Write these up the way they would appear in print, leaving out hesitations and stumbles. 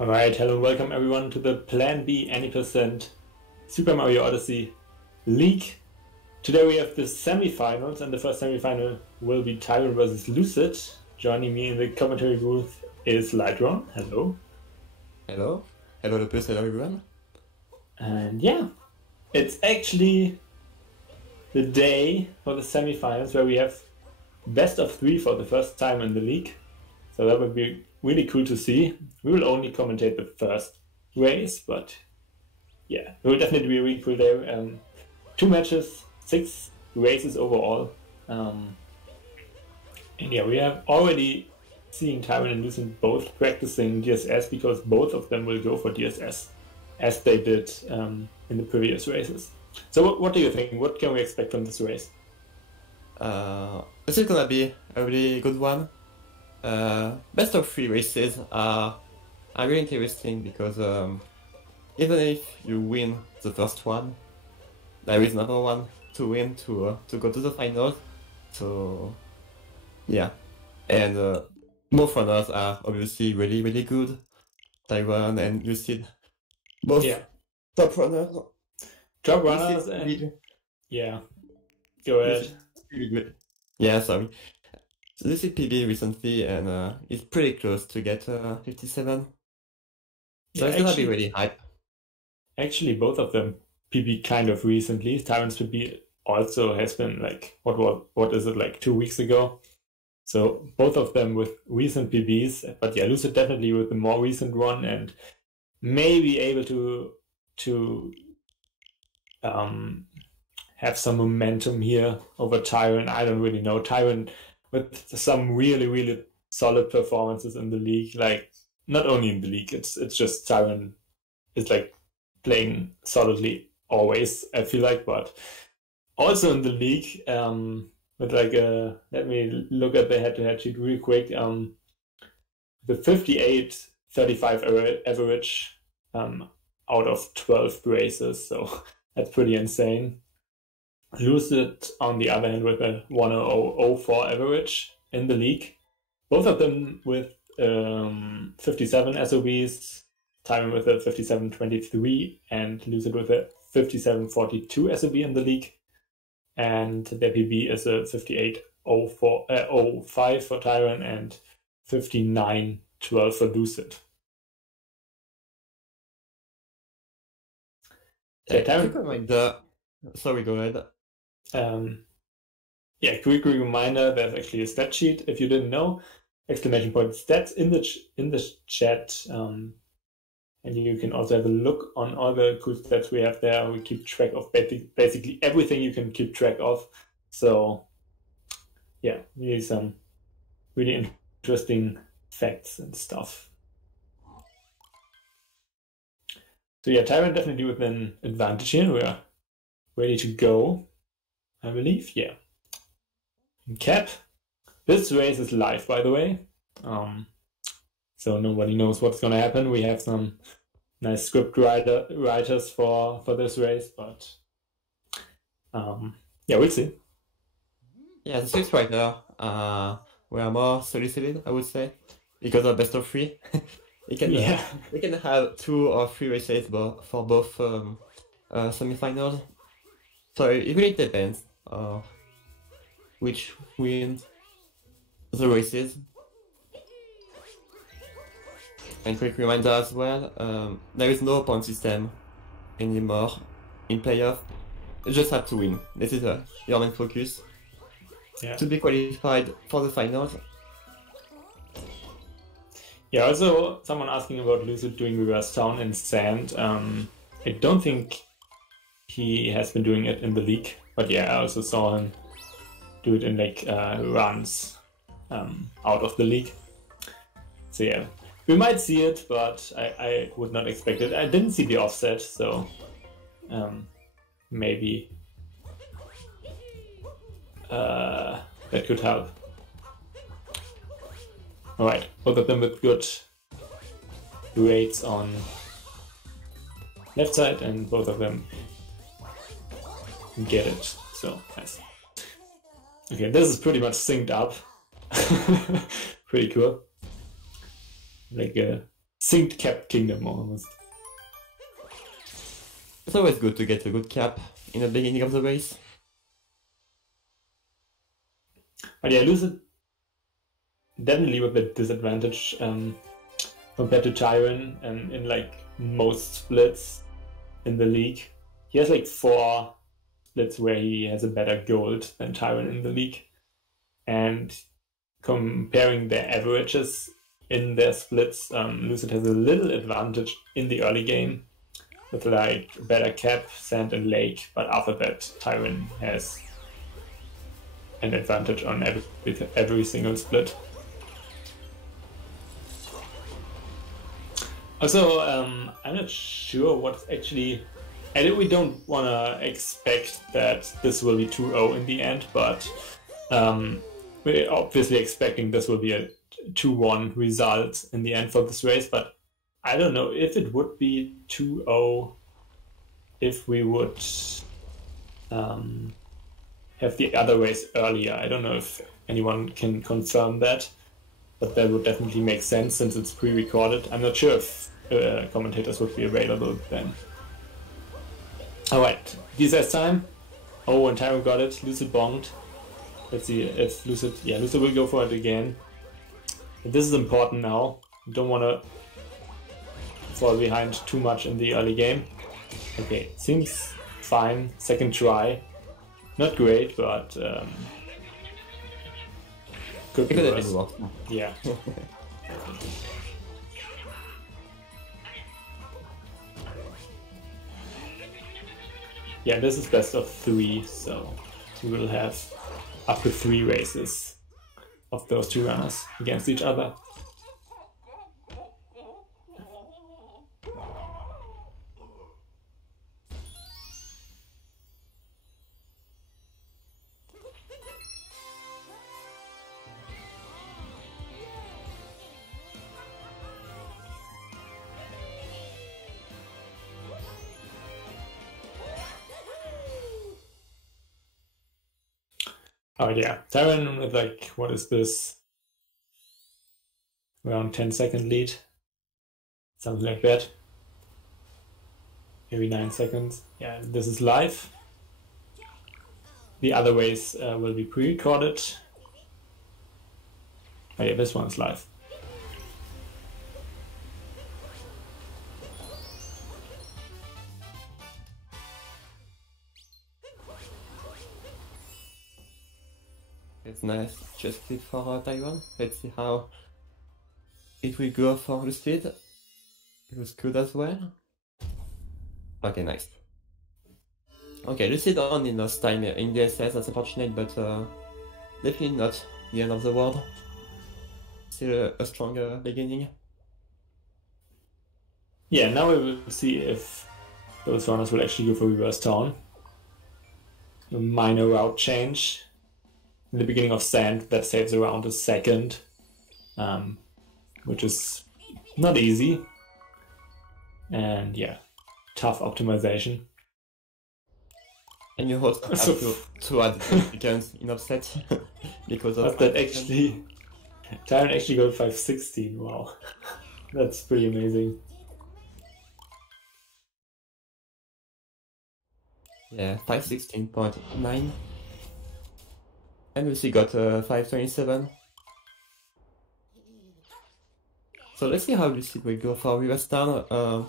Alright, hello, welcome everyone to the Plan B Any% Super Mario Odyssey League. Today we have the semifinals, and the first semifinal will be Tyron versus Lucid. Joining me in the commentary booth is Lightron. Hello. Hello. Hello, Lopez. Hello, everyone. And yeah, it's actually the day for the semifinals where we have best of 3 for the first time in the league. So that would be really cool to see. We will only commentate the first race, but yeah, it will definitely be a really cool day. 2 matches, 6 races overall. And yeah, we have already seen Tyron and Lucid both practicing DSS because both of them will go for DSS as they did in the previous races. So what do you think? What can we expect from this race? This is gonna be a really good one. Best of 3 races are really interesting because even if you win the first one, there is another one to win to go to the finals. So yeah, and both runners are obviously really good. Tyron and Lucid, both top runners. Top runners and yeah, go ahead. Yeah, sorry. So Lucid PB recently, and it's pretty close to get 57. So it's gonna be really hype. Actually, both of them PB kind of recently. Tyron's PB also has been like what is it, like 2 weeks ago? So both of them with recent PBs, but yeah, Lucid definitely with the more recent one and maybe able to have some momentum here over Tyron. I don't really know. Tyron with some really solid performances in the league, like not only in the league, it's just Tyron is like playing solidly always, I feel like, but also in the league, with like let me look at the head-to-head sheet real quick. The 58-35 average out of 12 races, so that's pretty insane. Lucid, on the other hand, with a 100.04 average in the league. Both of them with 57 SOBs, Tyron with a 57.23, and Lucid with a 57.42 SOB in the league. And their PB is a 58.05 for Tyron and 59.12 for Lucid. Yeah, Tyron. Sorry, go ahead. Yeah, quick reminder, there's actually a stat sheet if you didn't know. Exclamation point stats in the chat. And you can also have a look on all the cool stats we have there. We keep track of basically everything you can keep track of. So yeah, really some really interesting facts and stuff. So yeah, Tyron definitely with an advantage here. We are ready to go, I believe. Yeah. In cap. This race is live, by the way. So nobody knows what's gonna happen. We have some nice script writers for this race, but yeah, we'll see. Yeah, the script writer were more solicited, I would say, because of best of 3. We can have 2 or 3 races for both semifinals. So it really depends which wins the races. And quick reminder as well, there is no point system anymore in playoff. You just have to win. This is your main focus. Yeah. To be qualified for the finals. Yeah, also someone asking about Lucid doing reverse town in sand. I don't think he has been doing it in the league, but yeah, I also saw him do it in like runs out of the league. So yeah, we might see it, but I would not expect it. I didn't see the offset, so maybe that could help. Alright, both of them with good rates on left side, and both of them get it. So nice. Okay, this is pretty much synced up. Pretty cool. Like synced cap kingdom almost. It's always good to get a good cap in the beginning of the race. But yeah, Lucid definitely with a disadvantage compared to Tyron in like most splits in the league. He has like 4 splits where he has a better gold than Tyron in the league. And comparing their averages in their splits, Lucid has a little advantage in the early game with like better cap, sand, and lake, but after that, Tyron has an advantage on every single split. Also, I'm not sure what's actually. We don't want to expect that this will be 2-0 in the end, but we're obviously expecting this will be a 2-1 result in the end for this race. But I don't know if it would be 2-0 if we would have the other race earlier. I don't know if anyone can confirm that, but that would definitely make sense since it's pre-recorded. I'm not sure if commentators would be available then. Alright, DSS time. Oh, and Tyron got it. Lucid bonked. Let's see if Lucid... Yeah, Lucid will go for it again. And this is important now. You don't want to fall behind too much in the early game. Okay, seems fine. Second try. Not great, but... could be worse. Yeah. Yeah, this is best of 3, so we will have up to 3 races of those 2 runners against each other. Oh yeah, Tyron with like, what is this? Around 10-second lead. Something like that. Maybe 9 seconds. Yeah, this is live. The other ways will be pre-recorded. Oh yeah, this one is live. It's nice. Just click for Tyron. Let's see how it will go for Lucid. It was good as well. Okay, nice. Okay, Lucid only lost time in DSS, that's unfortunate, but definitely not the end of the world. Still a stronger beginning. Yeah, now we will see if those runners will actually go for reverse town. A minor route change. In the beginning of sand, that saves around a second, which is not easy. And yeah, tough optimization. And you also have to add seconds in offset because of that. Actually, Tyron actually got 516. Wow, that's pretty amazing. Yeah, 516.9. And Lucy got 527. So let's see how Lucy will go for reverse down.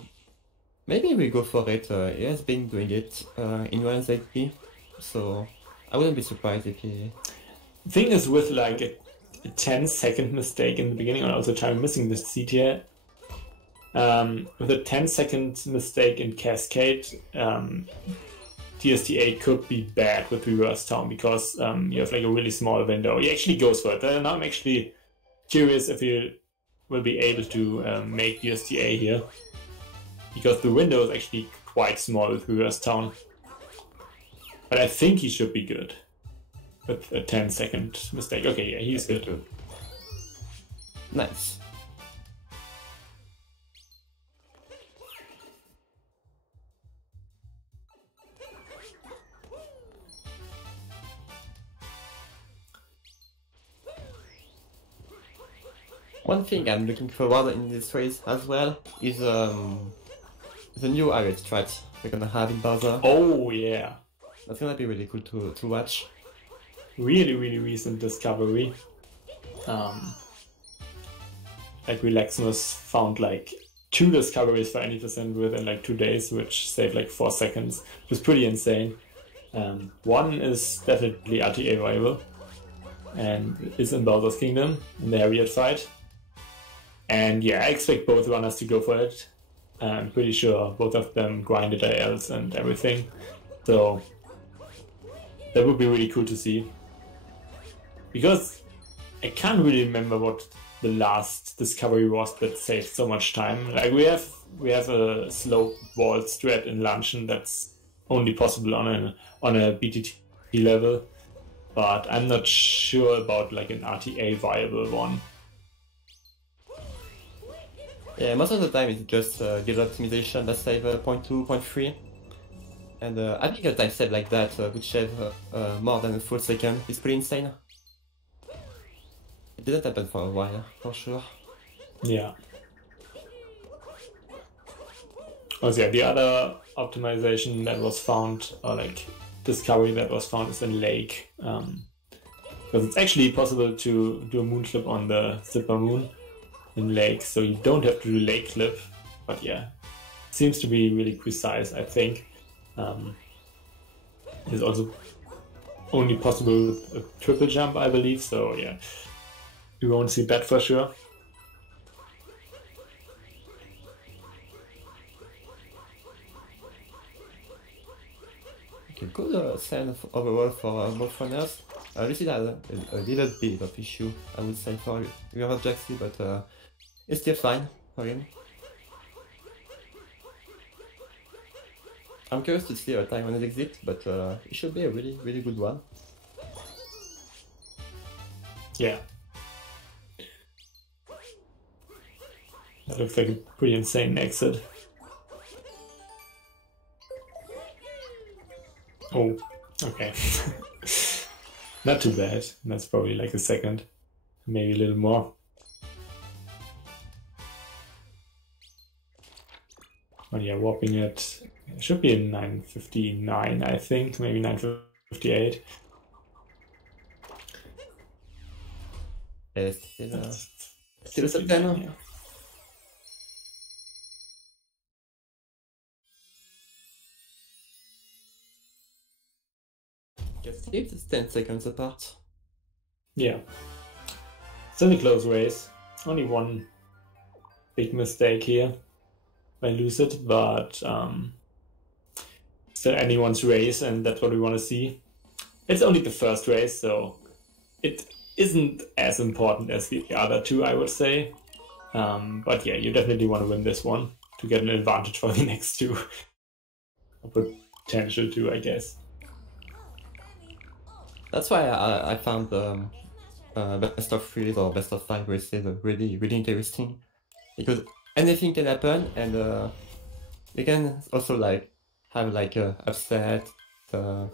Maybe we go for it. He has been doing it in runs lately, so I wouldn't be surprised if he... Thing is, with like a 10-second mistake in the beginning, and also Tyron missing the seat here, with a 10-second mistake in Cascade, DSTA could be bad with reverse town because you have like a really small window. He actually goes for it. Now I'm actually curious if he will be able to make DSTA here, because the window is actually quite small with reverse town. But I think he should be good with a 10-second mistake. Okay, yeah, he's good. Nice. One thing I'm looking forward in this race as well is the new area strat we're gonna have in Bowser. Oh yeah. That's gonna be really cool to watch. Really recent discovery. Like Relaxmus found like 2 discoveries for any percent within like 2 days, which saved like 4 seconds. It was pretty insane. One is definitely RTA viable and is in Bowser's Kingdom in the Harriet fight. And yeah, I expect both runners to go for it. I'm pretty sure both of them grinded ILs and everything. So that would be really cool to see. Because I can't really remember what the last discovery was that saved so much time. Like we have a slow wall strat in Luncheon that's only possible on a BTT level, but I'm not sure about like an RTA viable one. Yeah, most of the time it's just guild optimization that save 0.2, 0.3. And I think a time save like that would save more than a full second. It's pretty insane. It didn't happen for a while, for sure. Yeah. Also, yeah, the other optimization that was found, or like discovery that was found, is in Lake. Because it's actually possible to do a moon clip on the Zipper Moon in Lake, so you don't have to do Lake clip. But yeah, it seems to be really precise, I think. It's also only possible with a triple jump, I believe, so yeah. You won't see that for sure. Okay, good send overall for both runners. Lucid had a little bit of issue, I would say, for River Jaxi, but it's still fine for him. I'm curious to see a time on his exit, but it should be a really good one. Yeah. That looks like a pretty insane exit. Oh, okay. Not too bad. That's probably like a second, maybe a little more. But yeah, warping it should be in 9:59, I think, maybe 9:58. Still a September. Yeah. It's 10 seconds apart. Yeah. Still a close race. Only one big mistake here by Lucid, but still anyone's race, and that's what we want to see. It's only the first race, so it isn't as important as the other two, I would say. But yeah, you definitely want to win this one to get an advantage for the next two. Potential to, I guess. That's why I found best of 3 or best of 5 races really interesting, because anything can happen, and you can also like have like a upset, a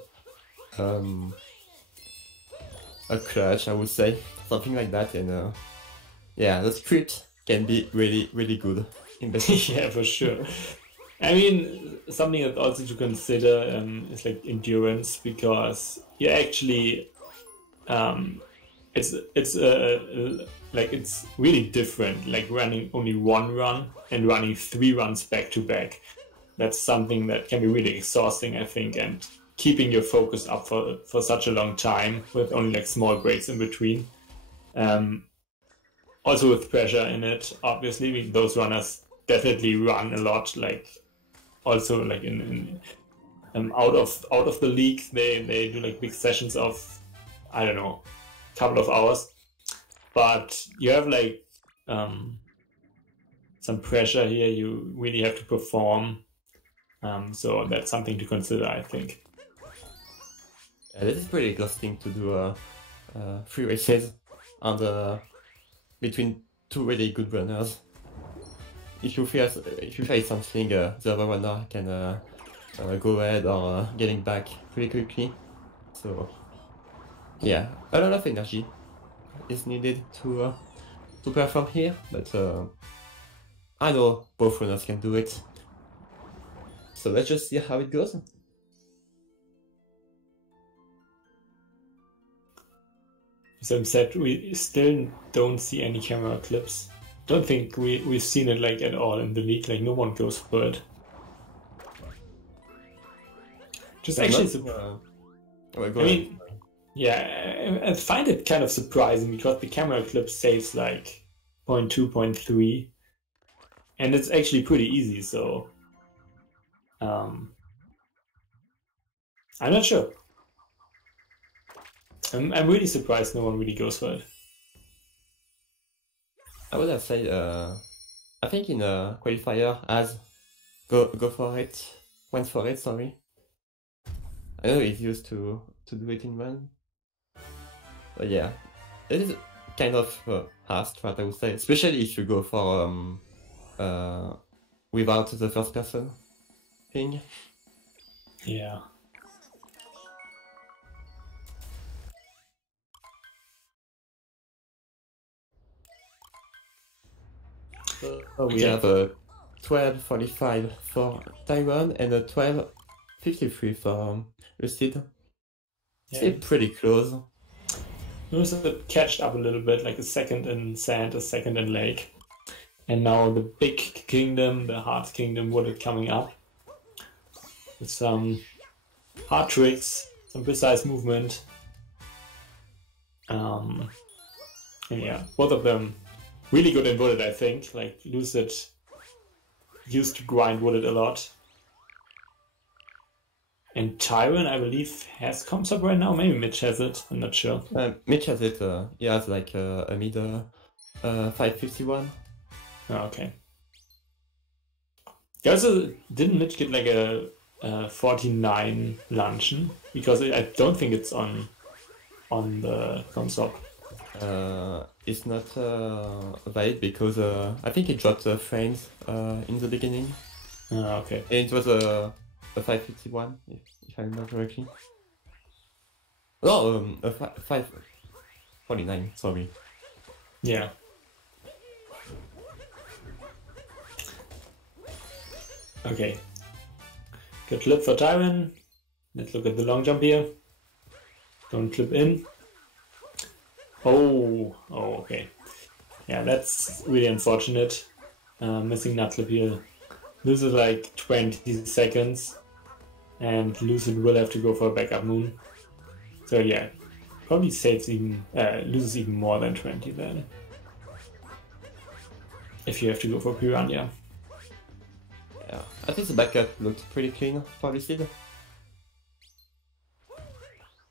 clutch, I would say, something like that, and yeah, the script can be really good in best. Yeah, for sure. I mean, something that also to consider is like endurance, because you actually it's really different, like running only one run and running 3 runs back to back. That's something that can be really exhausting, I think, and keeping your focus up for such a long time with only like small breaks in between. Also with pressure in it, obviously, those runners definitely run a lot, like also like in out of the league, they do like big sessions of, I don't know, a couple of hours, but you have like some pressure here. You really have to perform, so that's something to consider, I think. Yeah, this is pretty exhausting to do 3 races and between 2 really good runners. If you face something, the other runner can go ahead or getting back pretty quickly. So yeah, a lot of energy is needed to to perform here, but I know both runners can do it. So let's just see how it goes. As I said, we still don't see any camera clips. Don't think we've seen it like at all in the league. Like no one goes for it. Just actually, I mean, yeah, I find it kind of surprising because the camera clip saves like 0.2, 0.3, and it's actually pretty easy. So, I'm not sure. I'm really surprised no one really goes for it. I would have said, I think in a qualifier, as go for it, went for it. Sorry. I know he's used to do it in run, but yeah, it is kind of hard strat, I would say, especially if you go for without the first person thing. Yeah. So we have a 12:45 for Tyron and a 12:53 for Lucid. Yeah. Still pretty close. Lucid catched up a little bit, like a second in sand, a second in lake. And now the big kingdom, the hard kingdom, wooded coming up. With some hard tricks, some precise movement. And yeah, both of them really good in wooded, I think. Like Lucid used to grind wooded a lot. And Tyron, I believe, has comms up right now. Maybe Mitch has it. I'm not sure. Mitch has it. He has like a mid 551. Oh, okay. Also, didn't Mitch get like a 49 luncheon? Because I don't think it's on the comms up. It's not valid because I think it dropped frames in the beginning. Okay. And it was a 551, if I remember correctly. No, a 549, sorry. Yeah. Okay. Good clip for Tyron. Let's look at the long jump here. Don't clip in. Oh, okay. Yeah, that's really unfortunate. Missing nut clip here. Loses like 20 seconds. And Lucid will have to go for a backup moon. So yeah, probably saves even, loses even more than 20 then. If you have to go for Piranha. Yeah, I think the backup looked pretty clean for Lucid.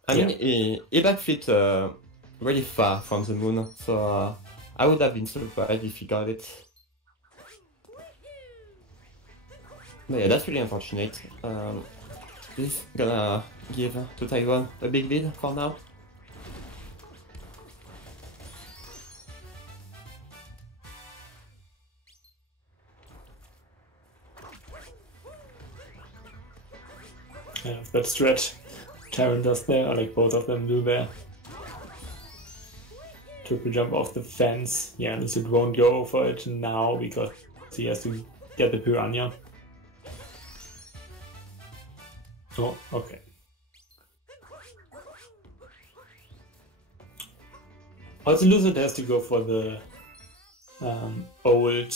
I mean, he backflipped really far from the moon, so I would have been surprised if he got it. But yeah, that's really unfortunate. This is gonna give to Tyron a big lead for now. Yeah, that stretch Tyron does there, or like both of them do there. Triple jump off the fence. Yeah, Lucid won't go for it now because he has to get the Piranha. Oh, okay. Also, Lucid has to go for the old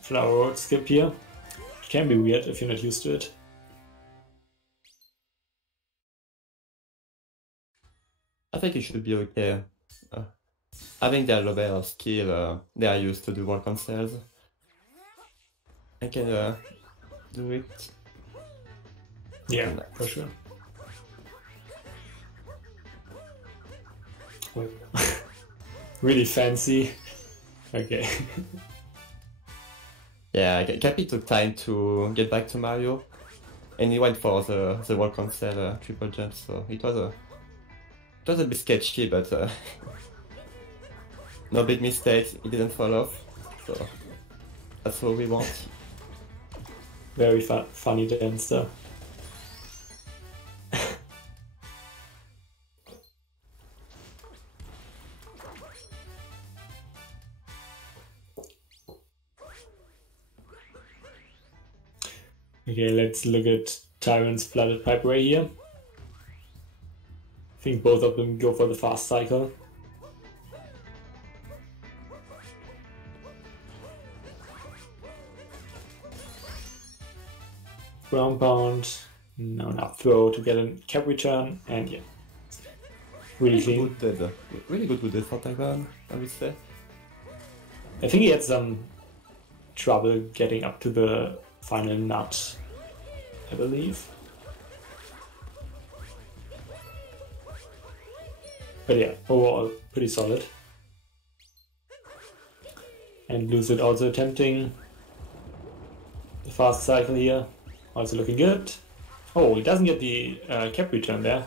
flower road skip here. It can be weird if you're not used to it. I think it should be okay. Having their level of skill, they are used to do work on cells. I can do it. Yeah, for sure. Really fancy. Okay. Yeah, Cappy took time to get back to Mario, and he went for the work on cell triple jump, so it was a bit sketchy, but no big mistakes, it didn't fall off, so that's what we want. Very funny dance though. Okay, let's look at Tyron's flooded pipe right here. I think both of them go for the fast cycle. Ground pound, no, an up throw to get a cap return, and yeah, really clean. Really good with this for Tyron, I would say. I think he had some trouble getting up to the final nut, I believe. But yeah, overall pretty solid. And Lucid also attempting the fast cycle here. Also looking good. Oh, he doesn't get the cap return there.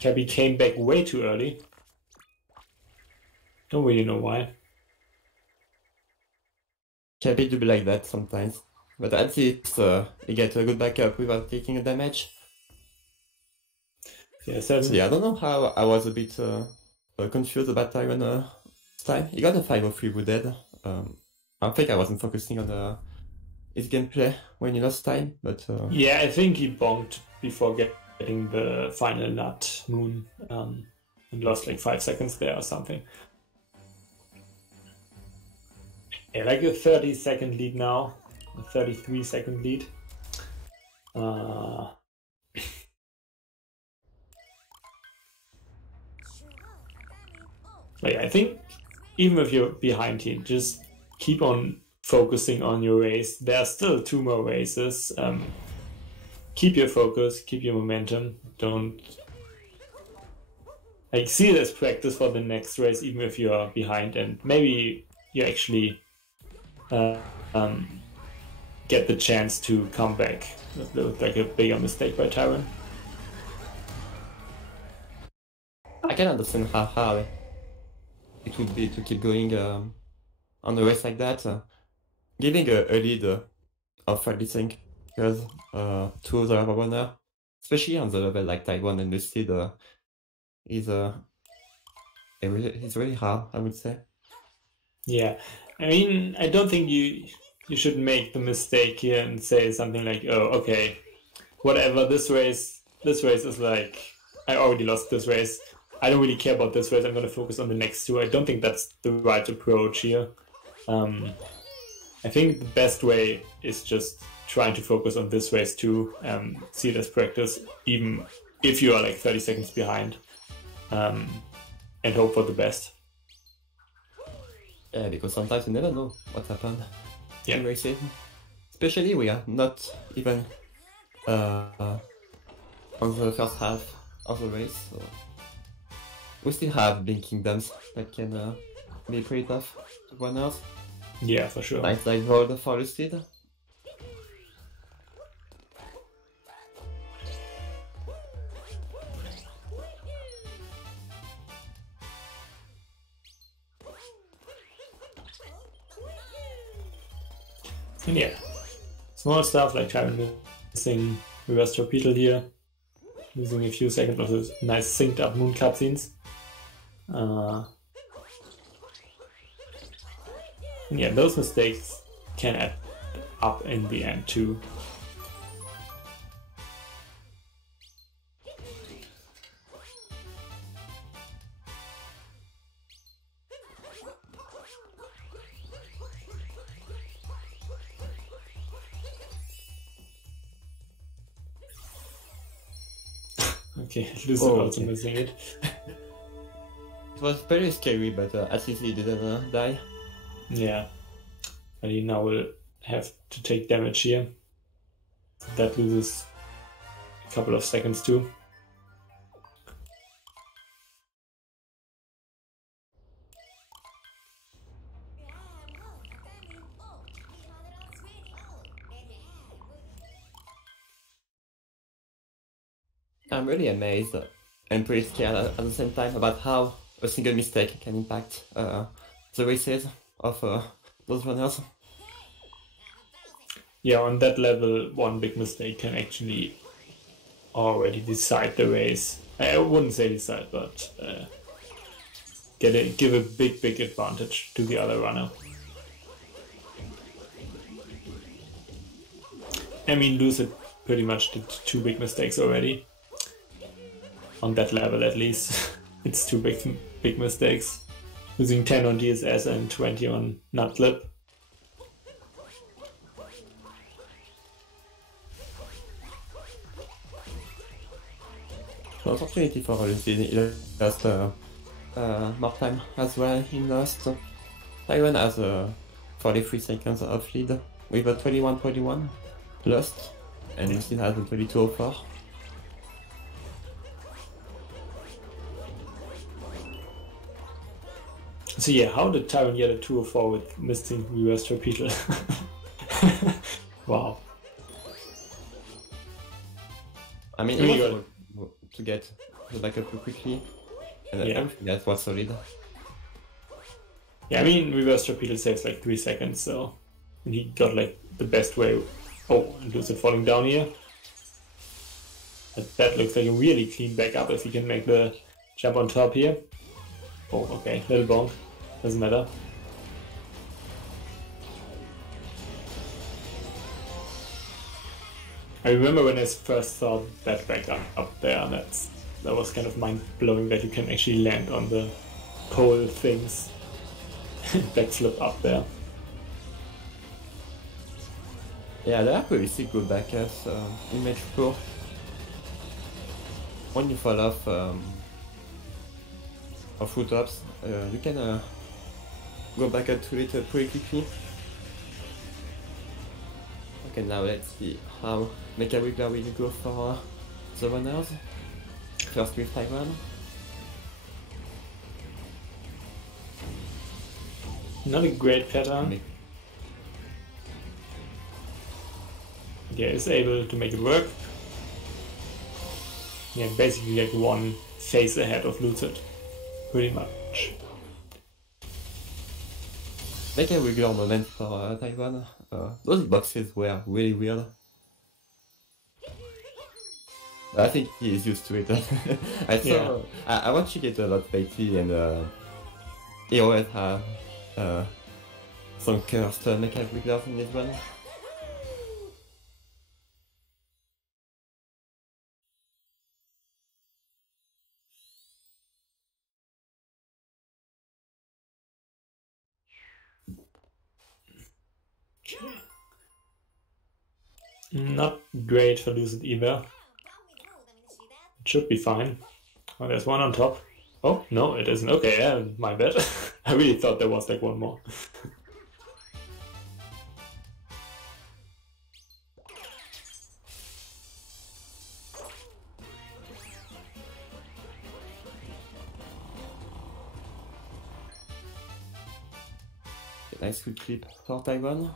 Cappy came back way too early. Don't really know why. Happy to be like that sometimes. But at least you get a good backup without taking a damage. Yeah, 7. So yeah, I don't know how I was a bit confused about Tyron time. He got a 503 wounded. I think I wasn't focusing on his gameplay when he lost time, but yeah, I think he bonked before getting the final nut moon and lost like 5 seconds there or something. Yeah, like a 30-second lead now, a 33-second lead. But yeah, I think even if you're behind here, just keep on focusing on your race. There are still 2 more races. Keep your focus, keep your momentum. Don't like see it as practice for the next race, even if you are behind, and maybe you actually get the chance to come back. That looked like a bigger mistake by Tyron. I can understand how hard it would be to keep going on a race like that. Giving a lead of everything, because 2 other runner, especially on the level like Tyron and Lucid, is really hard, I would say. Yeah, I mean, I don't think you should make the mistake here and say something like, "Oh, okay, whatever. This race is like, I already lost this race. I don't really care about this race. I'm going to focus on the next 2." I don't think that's the right approach here. I think the best way is just trying to focus on this race too, see it as practice, even if you are like 30 seconds behind, and hope for the best. Yeah, because sometimes you never know what happened in Yeah. races. Especially we are not even on the first half of the race, so we still have big kingdoms that can be pretty tough to runners. Yeah, for sure. Like Void for Lucid. And yeah, small stuff like Tyron missing reverse torpedo here, losing a few seconds of those nice synced up moon cutscenes. And yeah, those mistakes can add up in the end too. Okay, Lucid also missing it. It was very scary, but at least he didn't die. Yeah, but he now will have to take damage here. That loses a couple of seconds too. I'm really amazed and pretty scared at the same time about how a single mistake can impact the races of those runners. Yeah, on that level, one big mistake can actually already decide the race. I wouldn't say decide, but give a big advantage to the other runner. I mean, Lucid pretty much did 2 big mistakes already. On that level, at least. It's 2 big mistakes. Losing 10 on DSS and 20 on Nutclip. Opportunity for Lucid. He lost more time as well. He lost. Tyron has 43 seconds of lead with a 21-21 lost, and Lucid has a 22-04. So yeah, how did Tyron get a 204 with missing reverse torpedo? Wow. I mean, it was able to get the backup too quickly, and Yeah. everything else was solid. Yeah, I mean, reverse torpedo saves like 3 seconds, so and he got like the best way. Oh, and Lucid falling down here. That looks like a really clean backup if he can make the jump on top here. Oh, okay, little bonk. Doesn't matter. I remember when I first saw that backup up there, that was kind of mind-blowing that you can actually land on the pole things and backflip up there. Yeah, there are pretty sick good backups in Match Pro. When you fall off full tops, you can go back up to it pretty quickly. Okay, now let's see how Mecha Wiggler will go for the runners. First with Tyron. Not a great pattern. Yeah, is able to make it work. Yeah, basically like one phase ahead of Lucid. Pretty much. Mecha Wiggler moment for Tyron. Those boxes were really weird. I think he is used to it. I watch it a lot lately, and he always has some cursed Mecha Wigglers in his run. Not great for Lucid either. It should be fine. Oh, there's one on top. Oh, no, it isn't. Okay, yeah, my bad. I really thought there was like one more. Nice good clip for Tyron.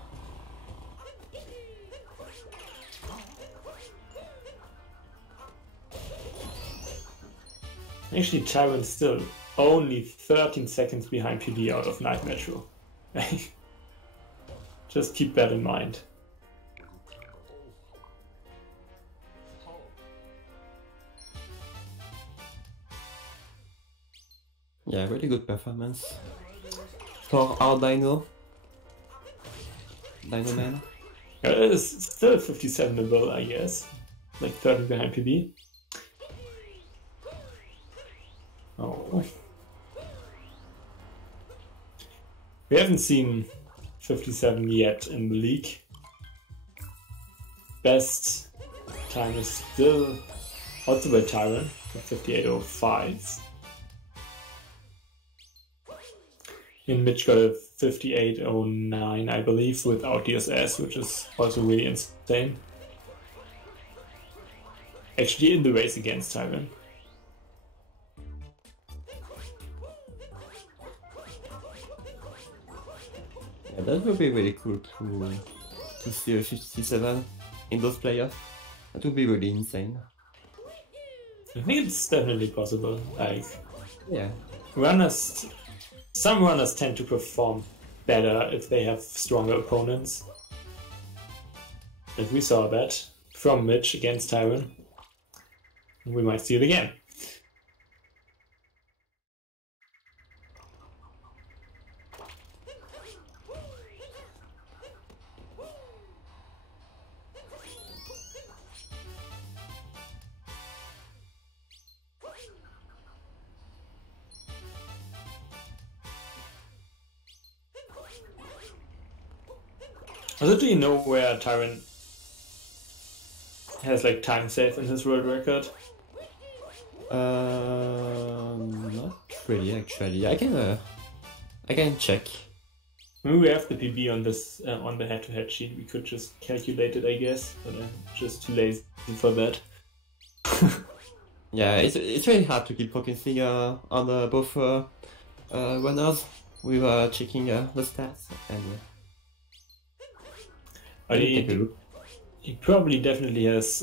Actually, Tyron's still only 13 seconds behind PB out of Night Metro. Just keep that in mind. Yeah, really good performance for our Dino Man. It is still 57able, I guess. Like 30 behind PB. Oh. We haven't seen 57 yet in the league. Best time is still also by Tyron with 58.05. In Mitch got a 58.09, I believe, without DSS, which is also really insane. Actually in the race against Tyron. Yeah, that would be really cool to see a 57 in those players. That would be really insane. I think it's definitely possible. Like, yeah, some runners tend to perform better if they have stronger opponents. And we saw that from Mitch against Tyron. We might see it again. Also, do you know where Tyron has like time save in his world record? Not really actually. I can check. Maybe we have the PB on this on the head-to-head sheet. We could just calculate it, I guess, but I'm just too lazy for that. Yeah, it's really hard to keep focusing on both runners. We were checking the stats and he probably definitely has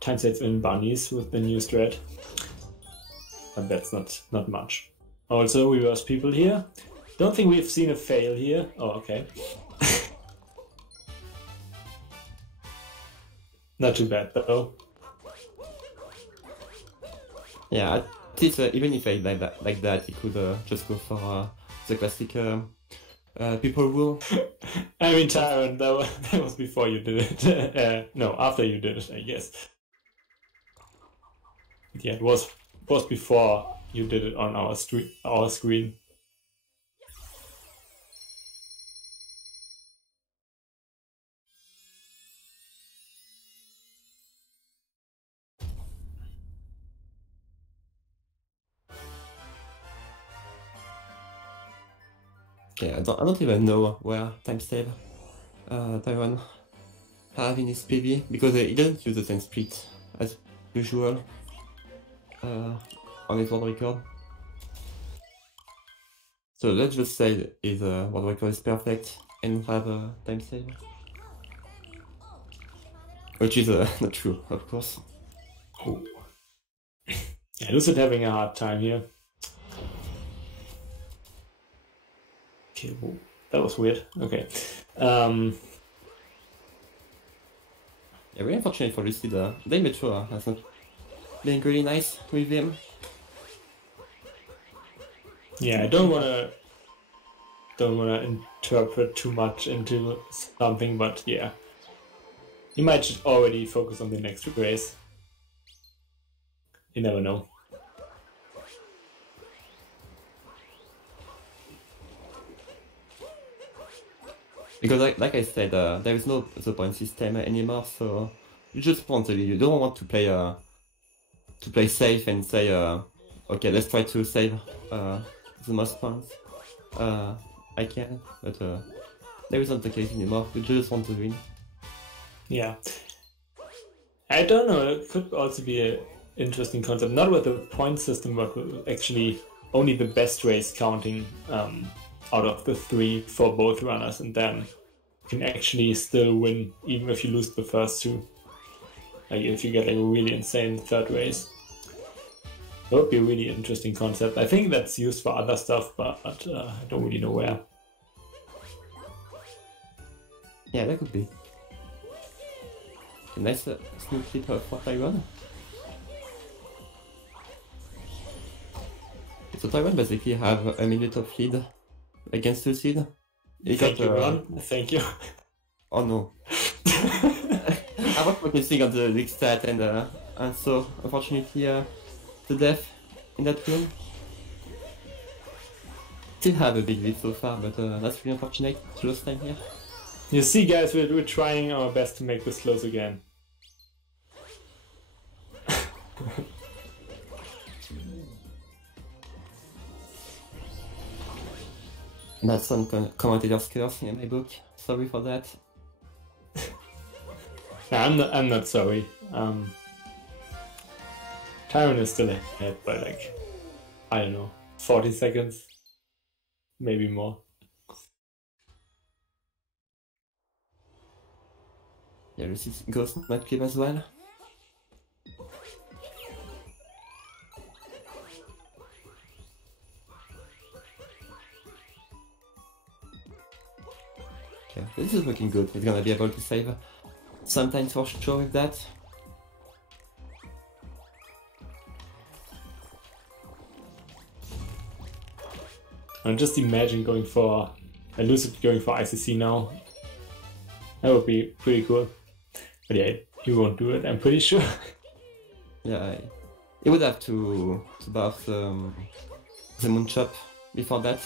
time sets in bunnies with the new strat, but that's not much. Also, reverse people here. Don't think we've seen a fail here. Oh, okay. Not too bad though. yeah, at least even if I like that, he could just go for the classic people rule. I mean, Tyron, that was before you did it. No, after you did it, I guess. Yeah, it was before you did it on our screen. Okay, I don't even know where time save Tyron have in his PV because he doesn't use the same split as usual on his world record. So let's just say his world record is perfect and have a time save. Which is not true, of course. Oh. Yeah, Lucid having a hard time here. Okay, whoa, that was weird. Okay. Yeah, very unfortunate for Lucid. Day Metro has not been really nice with him. Yeah, I don't wanna interpret too much into something, but yeah. You might just already focus on the next race. You never know. Because like I said, there is no the point system anymore, so you just want you don't want to play safe and say okay, let's try to save the most points I can, but there isn't the case anymore. You just want to win. Yeah. I don't know, it could also be an interesting concept, not with the point system, but with actually only the best race counting out of the 3 for both runners, and then you can actually still win even if you lose the first 2. Like if you get like a really insane third race. That would be a really interesting concept. I think that's used for other stuff, but I don't really know where. Yeah, that could be. A nice sneak peek for Tyron. So Tyron basically have a minute of lead against Lucid. Thank you, Ron. Thank you. Oh no. I was focusing on the league stat and so unfortunately the death in that room. Still have a big lead so far, but that's really unfortunate to lose time here. You see, guys, we're trying our best to make this close again. That's some commentators curse in my book. Sorry for that. No, I'm not sorry. Tyron is still ahead by like, I don't know, 40 seconds, maybe more. Yeah, this is Ghost not clip as well. Okay, this is looking good. He's gonna be able to save sometimes for sure with that. And just imagine going for a Lucid going for ICC now. That would be pretty cool. But yeah, he won't do it, I'm pretty sure. Yeah, he would have to buff the Moonchop before that.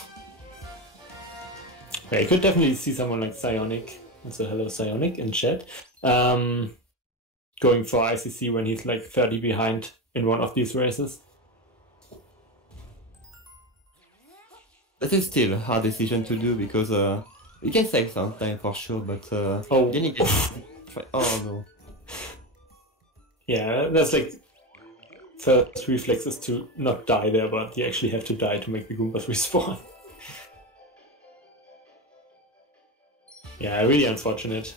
Yeah, you could definitely see someone like Psionic Also, hello, Psionic in chat. Going for ICC when he's like 30 behind in one of these races. That is still a hard decision to do because you can save some time for sure, but Oh. then you get oh no. Yeah, that's like first reflex is to not die there, but you actually have to die to make the Goombas respawn. Yeah, really unfortunate.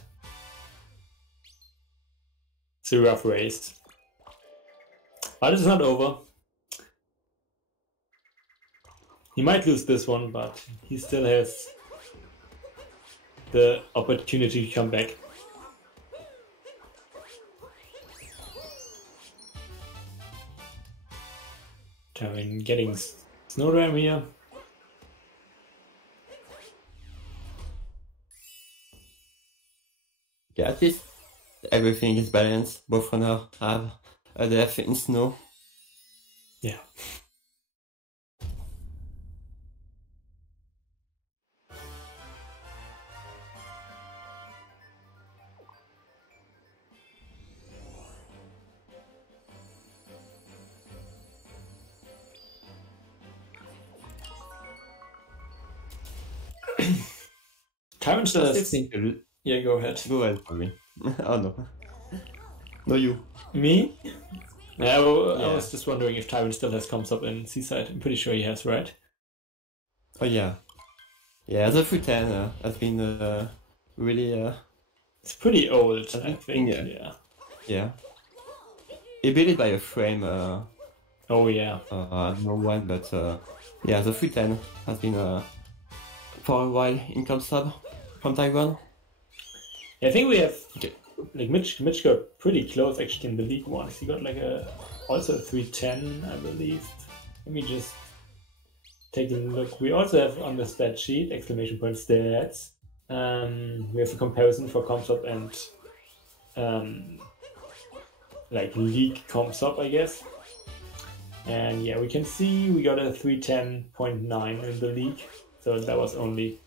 It's a rough race. But it's not over. He might lose this one, but he still has the opportunity to come back. Tyron getting Snow Ram here. Yeah, at least everything is balanced. Both runners have a death in snow. Yeah. Tyron still has... Yeah, go ahead. Go ahead for me. Oh no. No, you. Me? Yeah, I was just wondering if Tyron still has comms up in Seaside. I'm pretty sure he has, right? Oh yeah. Yeah, the 310 has been really... It's pretty old, I think. Yeah. Yeah. He built it by a frame. Oh yeah. I don't know when, but yeah, the 310 has been for a while in consub from Taiwan. Yeah, I think we have like Mitch got pretty close actually in the league once. He got like also a 310, I believe. Let me just take a look. We also have on the stat sheet exclamation point stats. We have a comparison for Comsop and like league Comsop, I guess. And yeah, we can see we got a 310.9 in the league. So that was only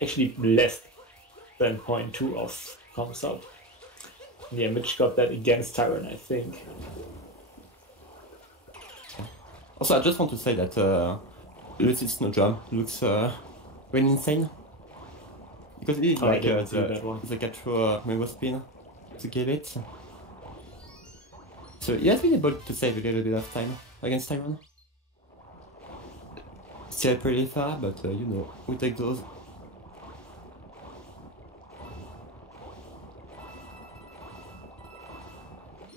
actually less than 0.2 of Comsop. Yeah, Mitch got that against Tyron, I think. Also, I just want to say that Lucid Snowdrum looks really insane. Because it is like the capture memo spin to give it. So he has been able to save a little bit of time against Tyron. Still pretty far, but you know, we take those.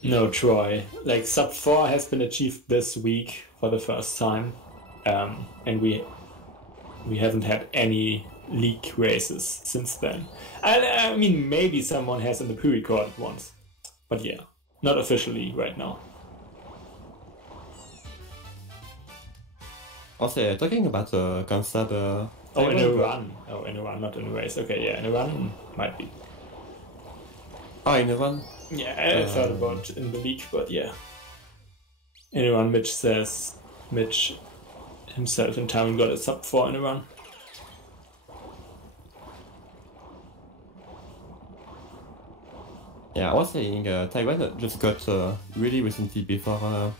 No, Troy. Like sub 4 has been achieved this week for the first time, and we haven't had any league races since then. I mean, maybe someone has in the pre-recorded ones, but yeah, not officially right now. Also, talking about concept. Oh, in a run. Oh, in a run, not in a race. Okay, yeah, in a run might be. Oh, in a run? Yeah, I thought about in the league, but yeah. In a run, Mitch says Mitch himself in town got a sub 4 in a run. Yeah, I was saying Taiwan just got really recently before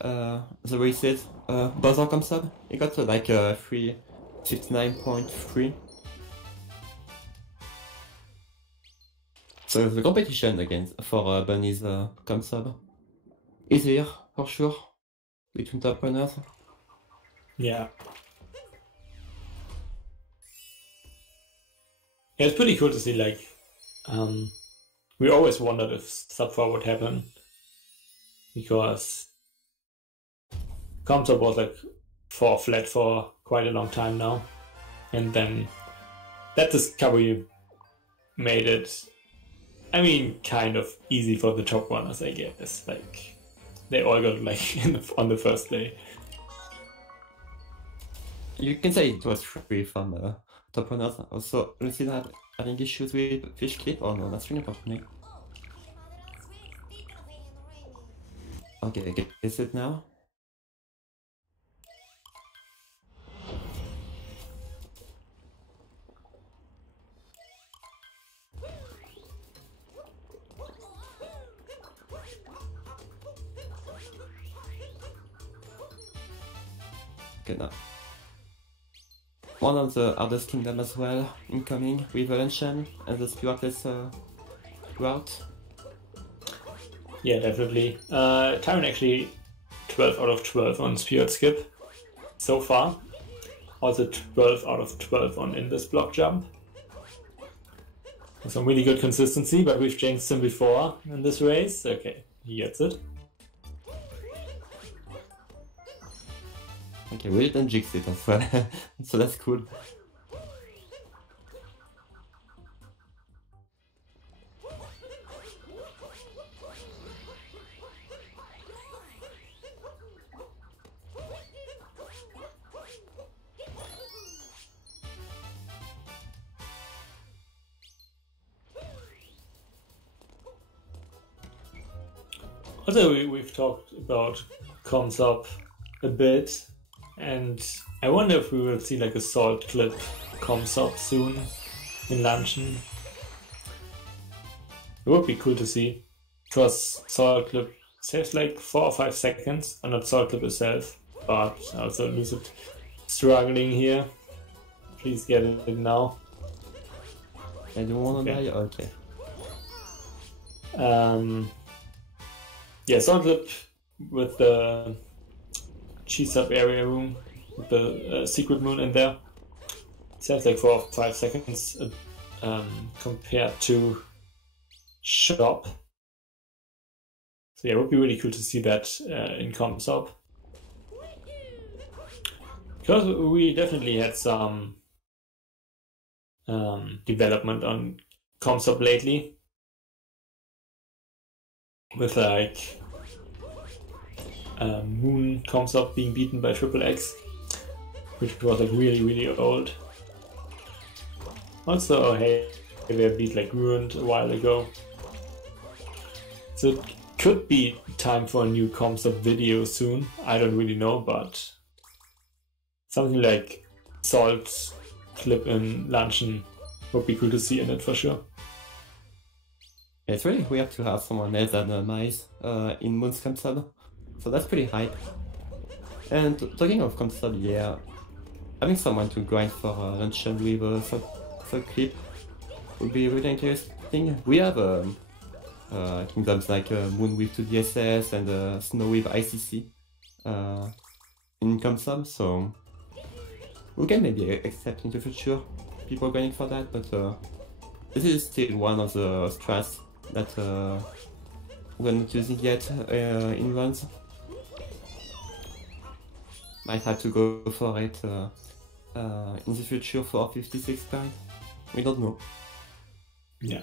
the races buzzer comes up. He got like 359.3. So the competition against for Bunny's comes up easier for sure between top runners. Yeah. Yeah, it's pretty cool to see. Like, we always wondered if sub 4 would happen because Comsop was like 4 flat for quite a long time now, and then that discovery made it, I mean, kind of easy for the top runners, I guess. Like, they all got like on the first day. You can say it was free from top runners. Also, Lucid having issues with fish clip. Oh no, that's really happening. Okay, is it now? Okay, now. One of the hardest kingdom as well, incoming with Valencian and the Spiritless route. Yeah, definitely. Tyron actually 12 out of 12 on Spirit Skip so far. Also 12 out of 12 on Invis block jump. Some really good consistency, but we've jinxed him before in this race. Okay, he gets it. Okay, we didn't jinx it as well, so that's cool. Also, we've talked about comms up a bit, and I wonder if we will see like a salt clip comms up soon in Luncheon. It would be cool to see, because salt clip saves like 4 or 5 seconds, and not salt clip itself, but also Lucid struggling here. Please get it now. I don't wanna die? Okay. Yeah, salt clip with the G-sub area room, with the secret moon in there. It saves like 4 or 5 seconds compared to shop. So yeah, it would be really cool to see that in comms up. Because we definitely had some development on comms up lately. With like Moon comms up being beaten by Triple X, which was like really old. Also, hey, they beat like Ruined a while ago. So it could be time for a new comms up video soon. I don't really know, but something like Salt clip in Luncheon would be cool to see in it for sure. It's really weird to have someone else than Mize in Moon's console, so that's pretty hype. And talking of console, yeah, having someone to grind for Luncheon with a sub clip would be really interesting. We have kingdoms like Moon with 2 DSS and Snow with ICC in console, so we can maybe accept in the future people going for that, but this is still one of the strats that we're not using yet in runs. Might have to go for it in the future for 56 points. We don't know. Yeah.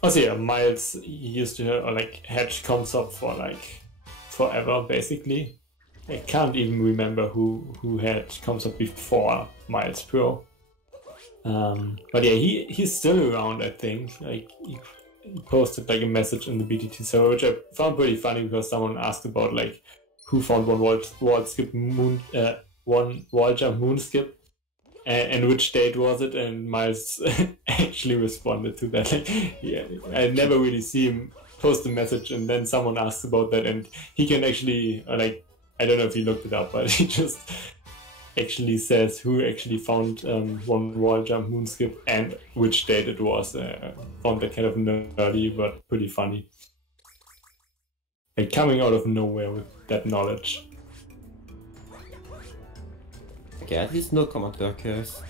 Also, yeah, Miles used to have, like hedge comms up for like forever, basically. I can't even remember who had comms up before Miles Pro. But yeah, he's still around, I think. Like he posted like a message in the BTT server, which I found pretty funny because someone asked about like who found one wall skip moon one wall jump moon skip and which date was it, and Miles actually responded to that. Like, yeah, I never really see him post a message and then someone asks about that, and he can actually like, I don't know if he looked it up, but he just actually says who actually found one wall jump moon skip and which date it was. Found that kind of nerdy but pretty funny. Like coming out of nowhere with that knowledge. Okay, at least no commentator curse.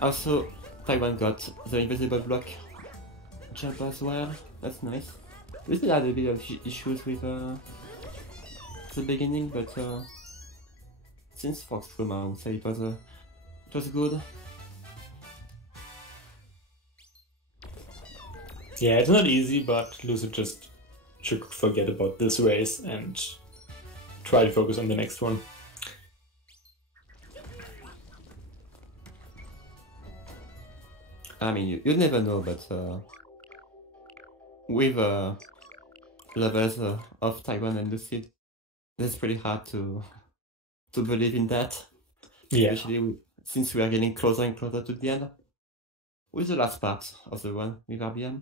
Also, Taiwan got the invisible block jump as well. That's nice. We still had a bit of issues with the beginning, but since Fox Room, I would say it was good. Yeah, it's not easy, but Lucid just should forget about this race and try to focus on the next one. I mean, you never know, but with levels of Taiwan and Lucid, it's pretty hard to believe in that. Yeah. Especially since we are getting closer and closer to the end. With the last part of the run with RBM.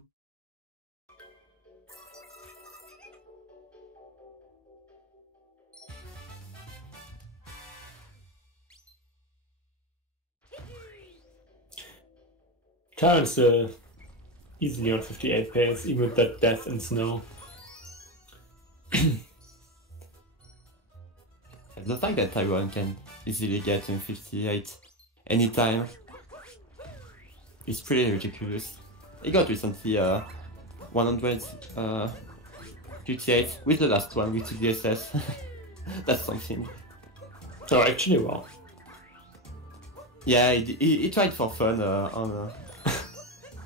Tyron's still easily on 58 pace, even with that death in snow. The fact that Tyron can easily get in 58 anytime is pretty ridiculous. He got recently 158 with the last one with DSS. That's something. Oh, actually, wow. Yeah, he tried for fun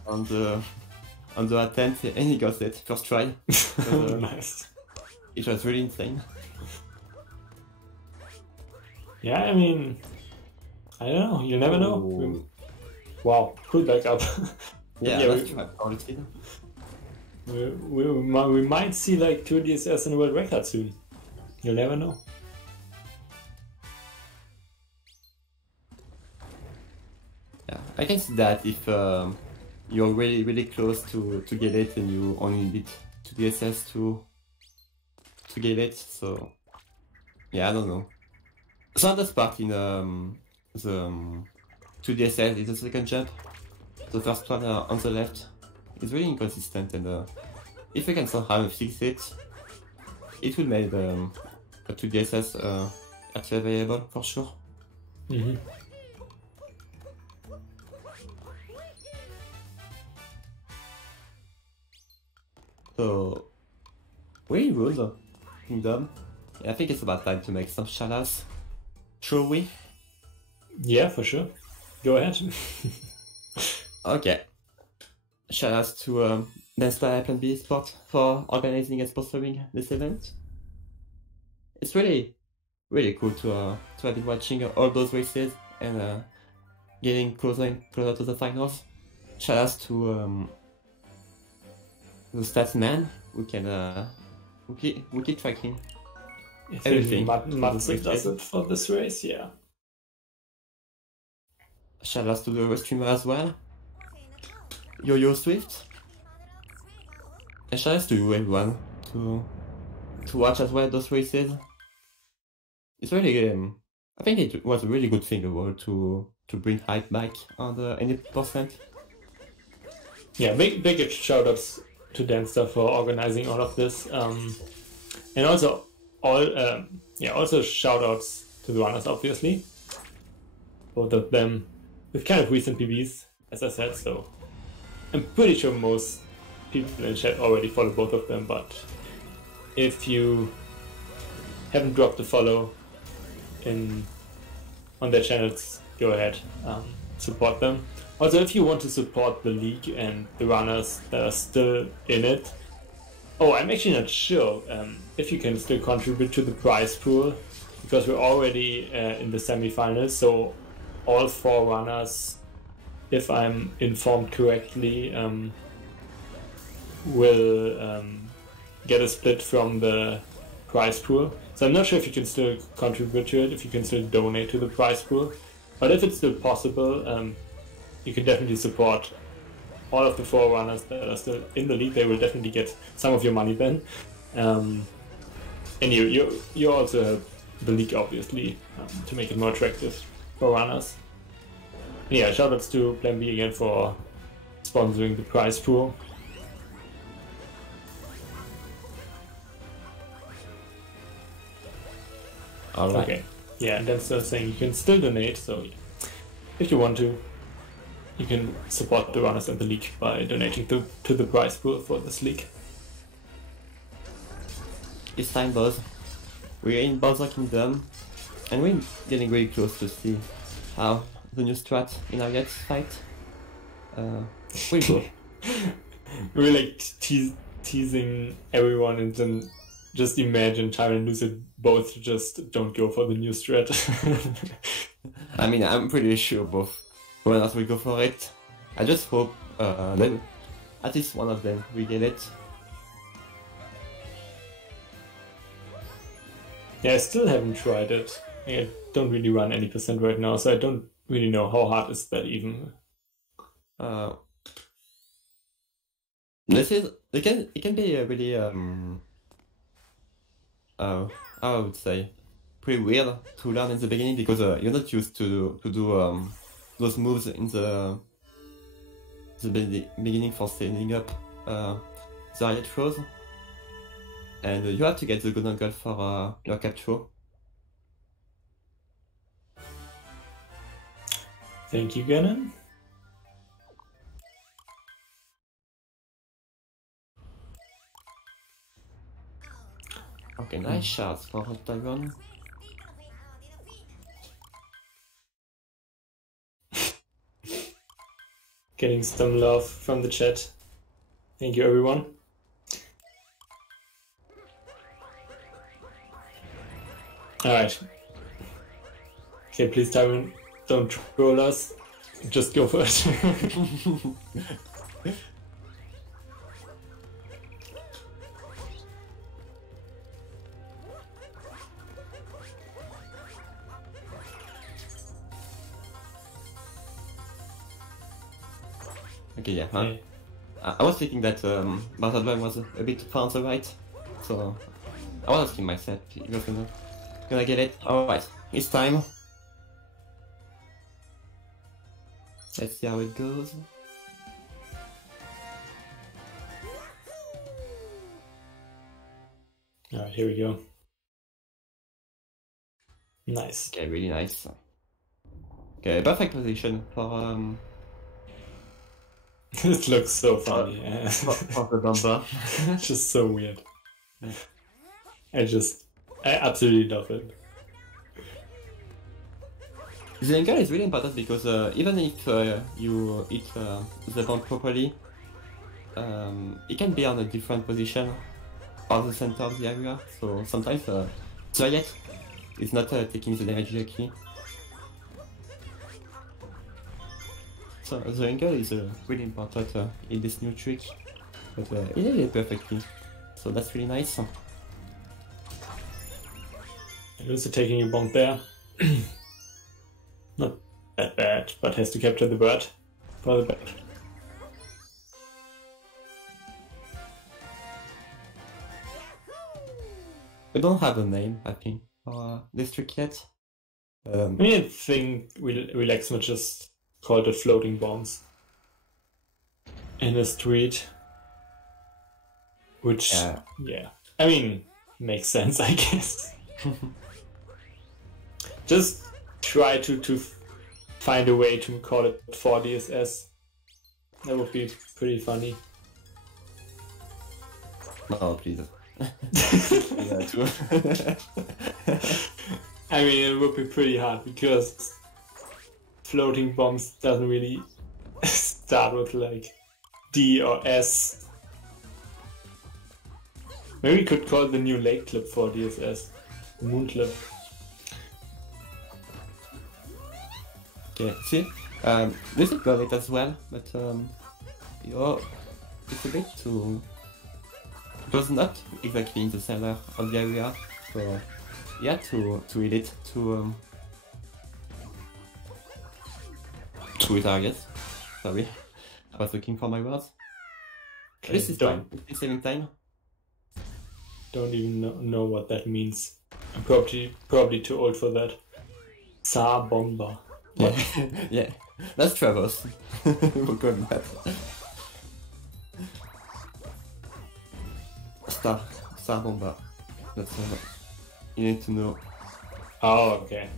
on the attempt and he got it first try. Nice. It was really insane. Yeah, I mean, I don't know. You never know. Wow, cool backup. Yeah, that's true. We might see like 2 DSS in a world record soon. You'll never know. Yeah, I can see that if you're really close to get it and you only need 2 DSS to get it. So yeah, I don't know. So the part in the 2 DSS is the second jump. The first one on the left is really inconsistent, and if we can somehow fix it, it will make a 2 DSS actually available for sure. Mm-hmm. So, really good, Kingdom. I think it's about time to make some shoutouts. Shall we? Yeah, for sure. Go ahead. Okay. Shoutouts to Dance by Plan B Sport for organizing and sponsoring this event. It's really cool to have been watching all those races and getting closer and closer to the finals. Shoutouts to the stats man who can who keep tracking everything. Matze does it for this race, yeah. Shoutouts to the streamer as well. Yo Swift. And shoutouts to you everyone to watch as well those races. It's really I think it was a really good thing overall to bring hype back on the 80%. Yeah, big shoutouts to Danster for organizing all of this, and also also shoutouts to the runners, obviously, both of them with kind of recent PBs, as I said. So I'm pretty sure most people in chat already follow both of them, but if you haven't dropped a follow on their channels, go ahead, support them. Also, if you want to support the league and the runners that are still in it, I'm actually not sure if you can still contribute to the prize pool, because we're already in the semifinals, so all 4 runners, if I'm informed correctly, will get a split from the prize pool. So I'm not sure if you can still contribute to it, if you can still donate to the prize pool, but if it's still possible, you can definitely support all of the 4 runners that are still in the league. They will definitely get some of your money then. And you also help the league, obviously, to make it more attractive for runners. Yeah, shoutouts to Plan B again for sponsoring the prize pool. Alright. Okay. Yeah, and then still saying you can still donate, so yeah. If you want to, you can support the runners and the league by donating to the prize pool for this league. It's time, boss. We're in Bowser Kingdom, and we're getting very close to see how the new strat in our Yates fight will go. We're like teasing everyone, and then just imagine Tyron and Lucid both just don't go for the new strat. I mean, I'm pretty sure both runners will go for it. I just hope then at least one of them will get it. Yeah, I still haven't tried it. I don't really run any percent right now, so I don't really know how hard is that even. This is it can be a really I would say pretty weird to learn in the beginning, because you're not used to do those moves in the the beginning for setting up the riot throws. And you have to get the good angle for your capture. Thank you, Gannon. Okay, nice shots for Tyron. Getting some love from the chat. Thank you, everyone. Alright. Okay, please, Tyron, don't troll us. Just go for it. Okay, yeah. Huh? I was thinking that Martha was a bit far on the right, so I was asking myself if he was gonna get it. Alright, it's time. Let's see how it goes. Alright, here we go. Nice. Okay, really nice. Okay, perfect position for This looks so funny. for the bumper. It's just so weird. I absolutely love it. The angle is really important because even if you hit the bump properly, it can be on a different position or the center of the area, so sometimes Riot is not taking the damage directly. So the angle is really important in this new trick, but he did it perfectly, so that's really nice. Lucid taking a bonk there. Not that bad, but has to capture the bird for the bird. We don't have a name, I think, for this trick yet. I think Relax would just call it floating bombs in the street. Which, yeah, I mean, makes sense, I guess. Just try to find a way to call it 4DSS. That would be pretty funny. No, please. Yeah, too. I mean, it would be pretty hard because floating bombs doesn't really start with like D or S. Maybe we could call the new lake clip 4DSS. Moon clip. Okay, see? This is got it as well, but it's a bit too... It was not exactly in the center of the area, so you had to hit it to retarget. Sorry, I was looking for my words. Okay, this is time. It's saving time. Don't even know what that means. I'm probably too old for that. Tsar Bomber. Yeah, yeah, that's Travis. We'll go with that. Star Bomber. That's you need to know. Oh, okay.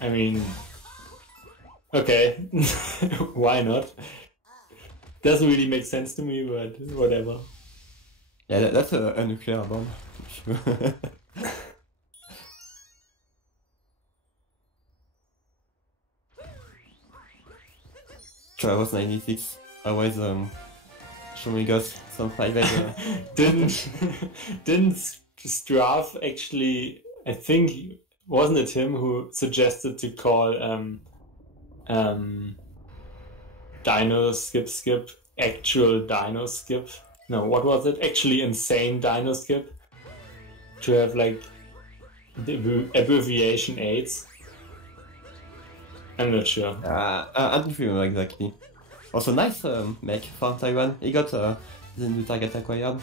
I mean, okay, why not? Doesn't really make sense to me, but whatever. Yeah, that's a nuclear bomb. Travis 96 always showing us some 5 Didn't Straff actually? I think wasn't it him who suggested to call Dino Skip actual Dino Skip? No, what was it? Actually insane Dino Skip? To have like the abbreviation 8s. I'm not sure. I don't remember exactly. Also nice make for Tyron. He got the new target acquired.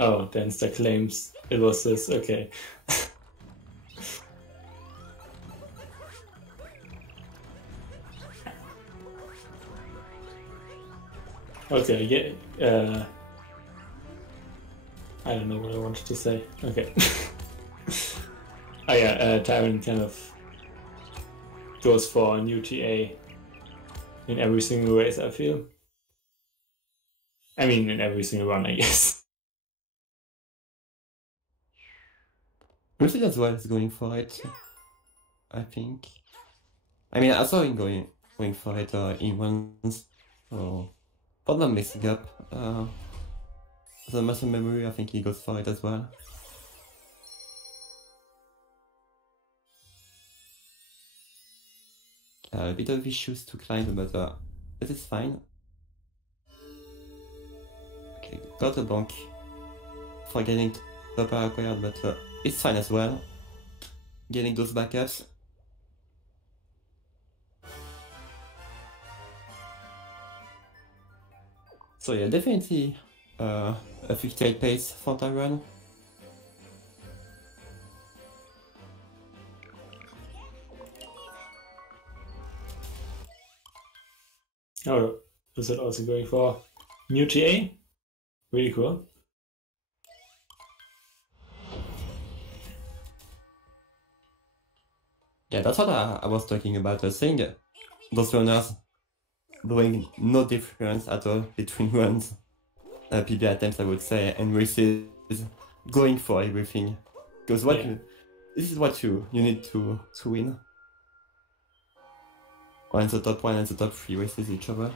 Oh, Danster claims it was this. Okay. Okay, I don't know what I wanted to say. Okay. Oh yeah, Tyron kind of goes for a new TA in every single race, I feel. I mean, in every single run, I guess. Lucid as well is going for it, I think. I mean, I saw him going for it in runs, so for not messing up the muscle memory, I think he goes for it as well. A bit of issues to climb, but it is fine. Okay, got a bonk for getting top acquired, but it's fine as well. Getting those backups. So yeah, definitely a 58 pace for Tyron. Oh, is it also going for new TA? Really cool. Yeah, that's what I was talking about, saying those runners doing no difference at all between runs, PB attempts, I would say, and races, going for everything. Because this is what you need to win. When the top 1 and the top 3 races each other.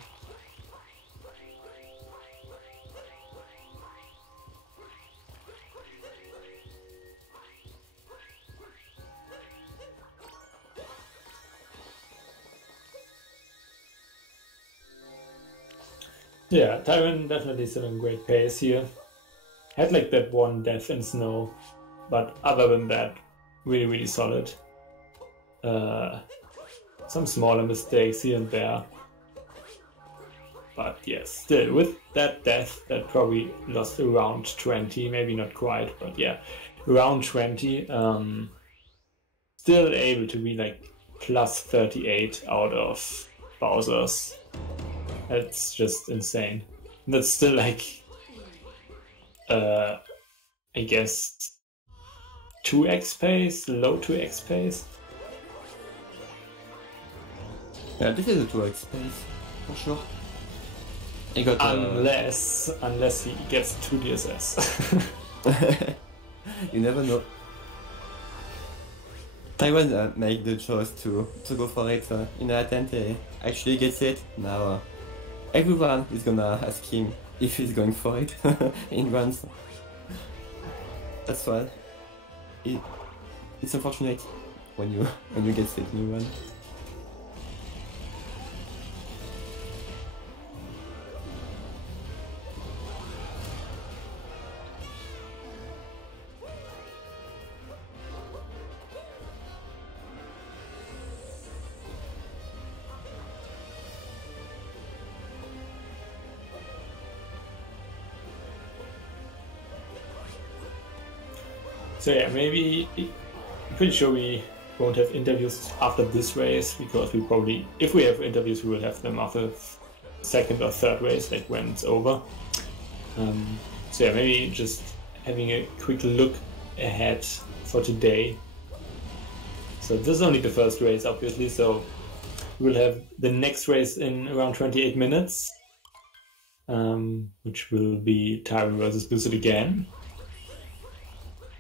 Yeah, Tyron definitely still in great pace here. Had like that one death in snow, but other than that, really, really solid. Some smaller mistakes here and there. But yes, still, with that death, that probably lost around 20, maybe not quite, but yeah, around 20. Still able to be like plus 38 out of Bowser's. That's just insane. That's still like, I guess, 2x pace, low 2x pace. Yeah, this is a 2x pace, for sure. He got, unless he gets 2 DSS. You never know. Tyron made the choice to go for it in an attempt, he actually gets it. Now everyone is gonna ask him if he's going for it in runs. That's why it's unfortunate when you get it in run. So yeah, I'm pretty sure we won't have interviews after this race, because we probably, if we have interviews, we will have them after second or third race, like when it's over. So yeah, maybe just having a quick look ahead for today. So this is only the first race, obviously, so we'll have the next race in around 28 minutes, which will be Tyron versus Lucid again.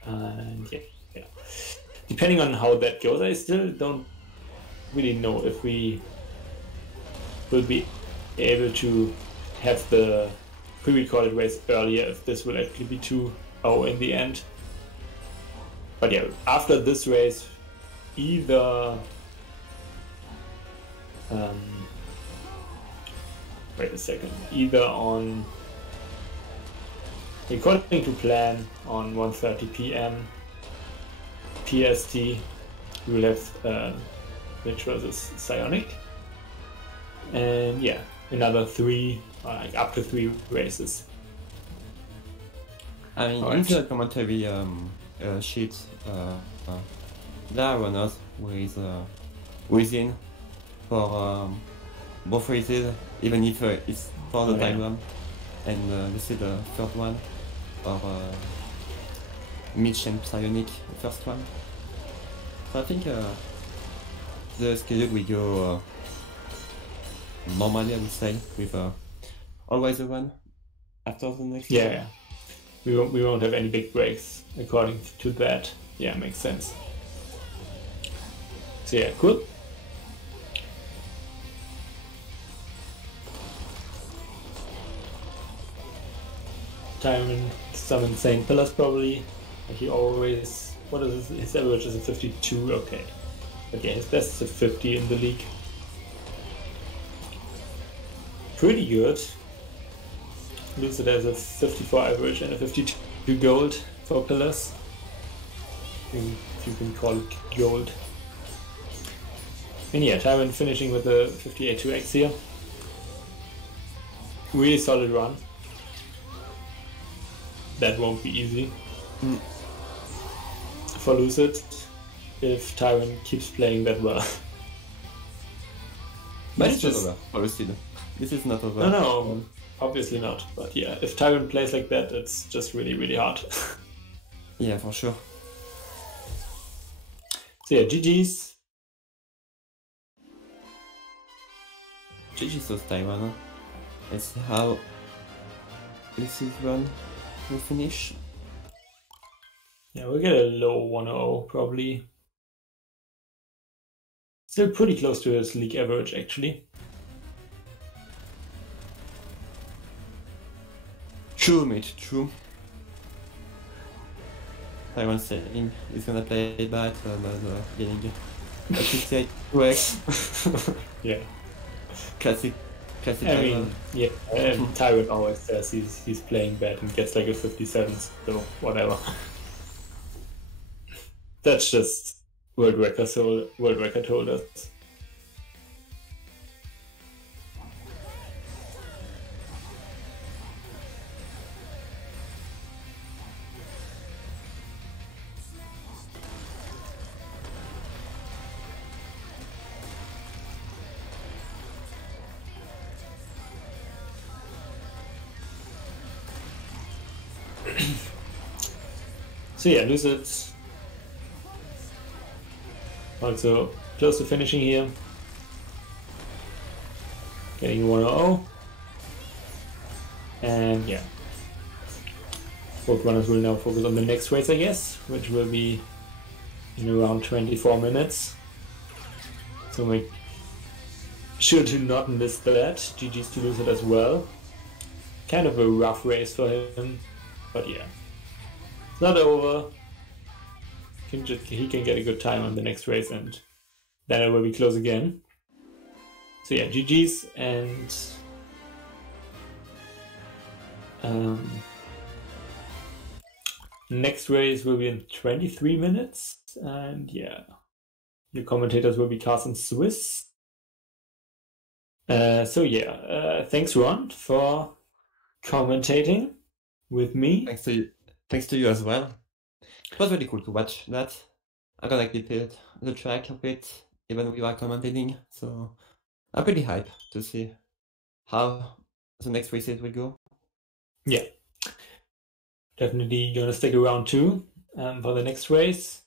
And yeah, depending on how that goes, I still don't really know if we will be able to have the pre-recorded race earlier, if this will actually be 2-0 in the end. But yeah, after this race, either wait a second, either on, according to plan, on 1:30 p.m. PST, we will have Mitch versus Psionic, and yeah, another 3, like up to 3 races. I mean, in the commentary sheet, there are runners who is in for both races, even if it's for the Oh, yeah. time one, and Lucid the third one, or Mitch and Tyron18 the first one. So I think the schedule will go normally, I would say, with always the one after the next Yeah, one. yeah. We won't have any big breaks according to that. Yeah, makes sense. So yeah, cool. Tyron some insane pillars probably. He always, what is his average is a 52, okay. But yeah, his best is a 50 in the league. Pretty good. Lucid has a 54 average and a 52 gold for pillars. If you can call it gold. And yeah, Tyron finishing with a 58 2x here. Really solid run. That won't be easy for Lucid if Tyron keeps playing that well. But it's not over for Lucid. This is not over. No, obviously not. But yeah, if Tyron plays like that, it's just really, really hard. Yeah, for sure. So yeah, GG's. GG's was Taiwan. Let's see how Lucid run will finish. Yeah, we'll get a low 1-0 probably. Still pretty close to his league average actually. True, mate, true. Taiwan saying he's gonna play back and getting a 58 2x. Yeah. Classic I Taiwan. mean, yeah, and Tyron always says he's playing bad and gets like a 57, so whatever. That's just world record holders. So yeah, Lucid also close to finishing here. Getting 1-0. And yeah. Both runners will now focus on the next race, I guess, which will be in around 24 minutes. So make sure to not miss that. GG's to Lucid as well. Kind of a rough race for him, but yeah. It's not over. He can get a good time on the next race and then it will be close again. So yeah, GG's, and next race will be in 23 minutes, and yeah, your commentators will be Carson Swiss. So yeah, thanks Ron for commentating with me. Thanks to you as well. It was really cool to watch that. I'm gonna keep it the track a bit, even when we are commentating. So I'm pretty hyped to see how the next races will go. Yeah, definitely gonna stick around too for the next race.